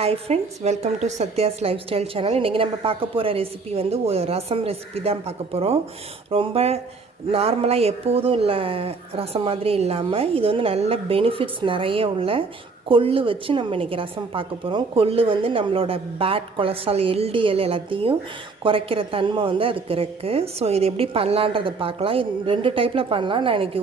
Hi friends, welcome to Satya's Lifestyle channel. இன்னைக்கு நம்ம பார்க்க போற ரெசிபி வந்து ஒரு ரசம் ரெசிபி தான் பார்க்க போறோம். ரொம்ப நார்மலா எப்போதும் உள்ள ரசம் மாதிரி இல்லாம இது வந்து நல்ல பெனிஃபிட்ஸ் நிறைய உள்ள கொள்ளு வச்சு நம்ம இன்னைக்கு ரசம் பார்க்க போறோம். கொள்ளு வந்து நம்மளோட பேட் கொலஸ்ட்ரால் எல்டிஎல் எல்லாத்தையும் குறைக்கிற தன்மை வந்து அதுக்கு இருக்கு. ஸோ இது எப்படி பண்ணலான்றதை பார்க்கலாம். இது ரெண்டு டைப்பில் பண்ணலாம். நான் இன்னைக்கு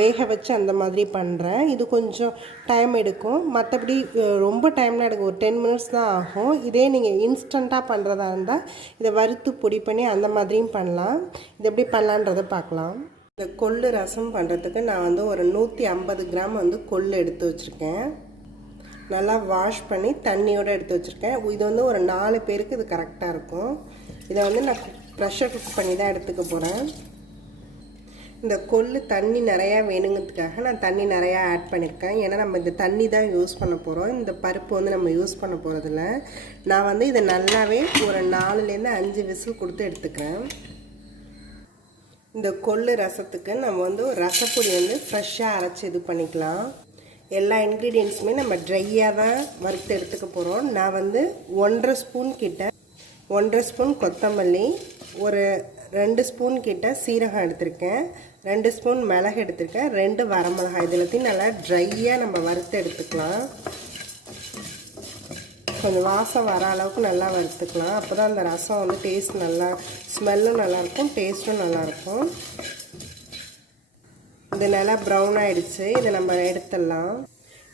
வேக வச்சு அந்த மாதிரி பண்ணுறேன். இது கொஞ்சம் டைம் எடுக்கும். மற்றபடி ரொம்ப டைம்லாம் எடுக்கும். ஒரு 10 மினிட்ஸ் தான் ஆகும். இதே நீங்கள் இன்ஸ்டண்ட்டாக பண்ணுறதா இருந்தால் இதை வறுத்து பொடி பண்ணி அந்த மாதிரியும் பண்ணலாம். இது எப்படி பண்ணலான்றதை பார்க்கலாம். இந்த கொள்ளு ரசம் பண்ணுறதுக்கு நான் வந்து ஒரு 150 கிராம் வந்து கொள்ளு எடுத்து வச்சுருக்கேன். நல்லா வாஷ் பண்ணி தண்ணியோடு எடுத்து வச்சுருக்கேன். இது வந்து ஒரு 4 பேருக்கு இது கரெக்டாக இருக்கும். இதை வந்து நான் ப்ரெஷர் குக் பண்ணி தான் எடுத்துக்க போகிறேன். இந்த கொள்ளு தண்ணி நிறையா வேணுங்கிறதுக்காக நான் தண்ணி நிறையா ஆட் பண்ணியிருக்கேன். ஏன்னா நம்ம இந்த தண்ணி தான் யூஸ் பண்ண போகிறோம். இந்த பருப்பு வந்து நம்ம யூஸ் பண்ண போகிறதில்ல. நான் வந்து இதை நல்லாவே ஒரு 4லேருந்து 5 விசில் கொடுத்து எடுத்துக்கிறேன். இந்த கொள்ளு ரசத்துக்கு நம்ம வந்து ஒரு ரசப்பொடி வந்து ஃப்ரெஷ்ஷாக அரைச்சி இது பண்ணிக்கலாம். எல்லா இன்க்ரீடியன்ஸுமே நம்ம ட்ரையாக தான் வறுத்து எடுத்துக்க போகிறோம். நான் வந்து 1.5 ஸ்பூன் கிட்ட 1.5 ஸ்பூன் கொத்தமல்லி, ஒரு 2 ஸ்பூன் கிட்ட சீரகம் எடுத்திருக்கேன், 2 ஸ்பூன் மிளகு எடுத்திருக்கேன், 2 வரமிளகாய். இது எல்லாத்தையும் நல்லா ட்ரையாக நம்ம வறுத்து எடுத்துக்கலாம். கொஞ்சம் வாசம் வர அளவுக்கு நல்லா வறுத்துக்கலாம். அப்போ தான் அந்த ரசம் வந்து டேஸ்ட் நல்லா, ஸ்மெல்லும் நல்லாயிருக்கும், டேஸ்ட்டும் நல்லாயிருக்கும். இது நல்லா ப்ரௌன் ஆகிடுச்சு. இதை நம்ம எடுத்துடலாம்.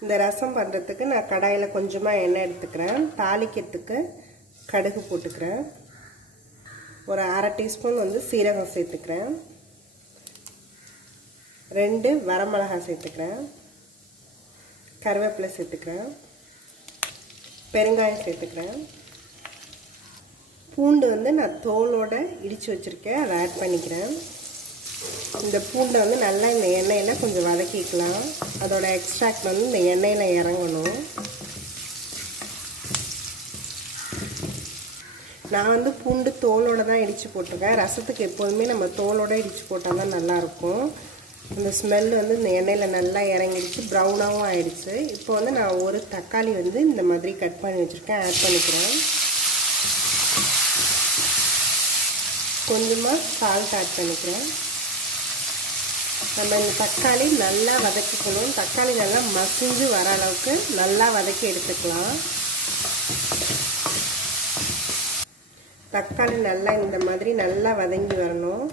இந்த ரசம் பண்ணுறதுக்கு நான் கடாயில் கொஞ்சமாக எண்ணெய் எடுத்துக்கிறேன். தாளிக்கிறதுக்கு கடுகு போட்டுக்கிறேன். ஒரு 1/2 டீஸ்பூன் வந்து சீரகம் சேர்த்துக்கிறேன், 2 வரமிளகாய் சேர்த்துக்கிறேன், கருவேப்பிலை சேர்த்துக்கிறேன், பெருங்காயம் சேர்த்துக்கிறேன். பூண்டு வந்து நான் தோலோடு இடித்து வச்சுருக்கேன், அதை ஆட் பண்ணிக்கிறேன். இந்த பூண்டை வந்து நல்லா இந்த எண்ணெயில் கொஞ்சம் வதக்கிக்கலாம். அதோட எக்ஸ்ட்ராக்ட் வந்து இந்த எண்ணெயில் இறங்கணும். நான் வந்து பூண்டு தோலோடு தான் இடித்து போட்டிருக்கேன். ரசத்துக்கு எப்போதுமே நம்ம தோலோடு இடித்து போட்டால் தான் நல்லாயிருக்கும். அந்த ஸ்மெல் வந்து இந்த எண்ணெயில் நல்லா இறங்கிடுச்சு, ப்ரௌனாகவும் ஆகிடுச்சு. இப்போ வந்து நான் ஒரு தக்காளி வந்து இந்த மாதிரி கட் பண்ணி வச்சுருக்கேன், ஆட் பண்ணிக்கிறேன். கொஞ்சமாக சால்ட் ஆட் பண்ணிக்கிறேன். நம்ம இந்த தக்காளி நல்லா வதக்கிக்கணும். தக்காளி நல்லா மசிஞ்சு வர அளவுக்கு நல்லா வதக்கி எடுத்துக்கலாம். தக்காளி நல்லா இந்த மாதிரி நல்லா வதங்கி வரணும்.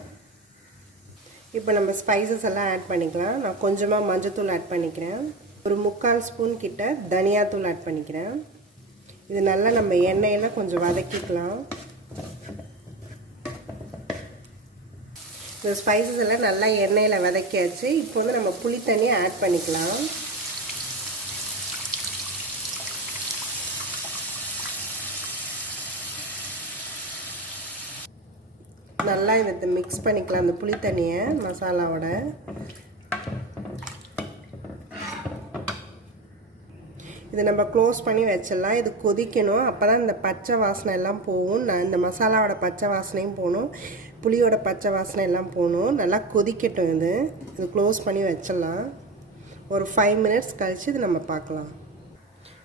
இப்போ நம்ம ஸ்பைசஸ் எல்லாம் ஆட் பண்ணிக்கலாம். நான் கொஞ்சமாக மஞ்சத்தூள் ஆட் பண்ணிக்கிறேன், ஒரு 3/4 ஸ்பூன் கிட்ட தனியாத்தூள் ஆட் பண்ணிக்கிறேன். இது நல்லா நம்ம எண்ணெயில் கொஞ்சம் வதக்கிக்கலாம். இந்த ஸ்பைசஸ் எல்லாம் நல்லா எண்ணெயில் வதக்கியாச்சு. இப்போ வந்து நம்ம புளி தண்ணியை ஆட் பண்ணிக்கலாம். நல்லா இதை மிக்ஸ் பண்ணிக்கலாம், அந்த புளி தண்ணியை மசாலாவோட. இதை நம்ம க்ளோஸ் பண்ணி வச்சிடலாம். இது கொதிக்கணும். அப்போ தான் இந்த பச்சை வாசனை எல்லாம் போகும். இந்த மசாலாவோட பச்சை வாசனையும் போகணும், புளியோட பச்சை வாசனை எல்லாம் போகணும். நல்லா கொதிக்கட்டும். இது க்ளோஸ் பண்ணி வச்சிடலாம். ஒரு 5 மினிட்ஸ் கழித்து இது நம்ம பார்க்கலாம்.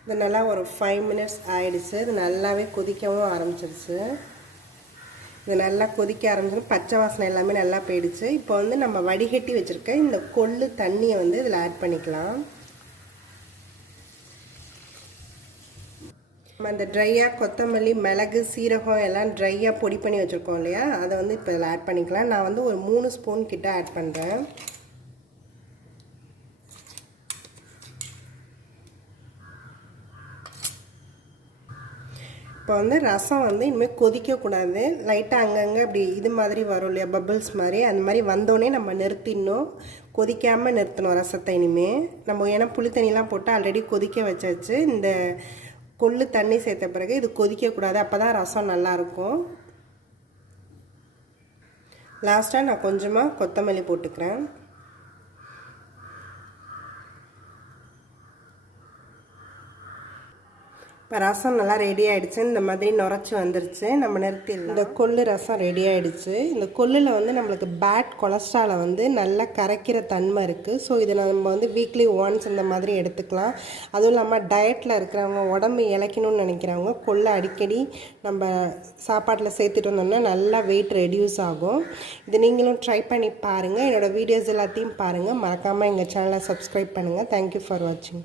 இது நல்லா ஒரு 5 மினிட்ஸ் ஆகிடுச்சு. இது நல்லாவே கொதிக்கவும் ஆரம்பிச்சிருச்சு. இது நல்லா கொதிக்க ஆரம்பிச்சிடும். பச்சை வாசனை எல்லாமே நல்லா போயிடுச்சு. இப்போ வந்து நம்ம வடிகட்டி வச்சுருக்க இந்த கொள்ளு தண்ணியை வந்து இதில் ஆட் பண்ணிக்கலாம். நம்ம அந்த ட்ரையாக கொத்தமல்லி, மிளகு, சீரகம் எல்லாம் ட்ரையாக பொடி பண்ணி வச்சுருக்கோம் இல்லையா, அதை வந்து இப்போ இதில் ஆட் பண்ணிக்கலாம். நான் வந்து ஒரு 3 ஸ்பூன் கிட்ட ஆட் பண்ணுறேன். இப்போ வந்து ரசம் வந்து இனிமேல் கொதிக்கக்கூடாது. லைட்டாக அங்கங்கே இப்படி இது மாதிரி வரும் இல்லையா, பபிள்ஸ் மாதிரி, அந்த மாதிரி வந்தோடனே நம்ம நிறுத்திடணும். கொதிக்காமல் நிறுத்தணும் ரசத்தை இனிமேல் நம்ம. ஏன்னா புளி தண்ணிலாம் போட்டு ஆல்ரெடி கொதிக்க வச்சாச்சு. இந்த கொள்ளு தண்ணி சேர்த்த பிறகு இது கொதிக்கக்கூடாது. அப்போ தான் ரசம் நல்லாயிருக்கும். லாஸ்ட்டாக நான் கொஞ்சமாக கொத்தமல்லி போட்டுக்கிறேன். இப்போ ரசம் நல்லா ரெடி ஆகிடுச்சு. இந்த மாதிரி நுரைச்சி வந்துருச்சு. நம்ம நிறுத்திடலாம். இந்த கொள்ளு ரசம் ரெடி ஆகிடுச்சு. இந்த கொள்ளில் வந்து நம்மளுக்கு பேட் கொலஸ்ட்ராலை வந்து நல்லா கரைக்கிற தன்மை இருக்குது. ஸோ இதை நம்ம வந்து வீக்லி ஒன்ஸ் இந்த மாதிரி எடுத்துக்கலாம். அதுவும் இல்லாமல் டயட்டில் இருக்கிறவங்க, உடம்பு இளைக்கணும்னு நினைக்கிறவங்க கொள்ளை அடிக்கடி நம்ம சாப்பாட்டில் சேர்த்துட்டு வந்தோம்னா நல்லா வெயிட் ரெடியூஸ் ஆகும். இது நீங்களும் ட்ரை பண்ணி பாருங்கள். என்னோடய வீடியோஸ் எல்லாத்தையும் பாருங்கள். மறக்காமல் எங்கள் சேனலை சப்ஸ்கிரைப் பண்ணுங்கள். தேங்க்யூ ஃபார் வாட்சிங்.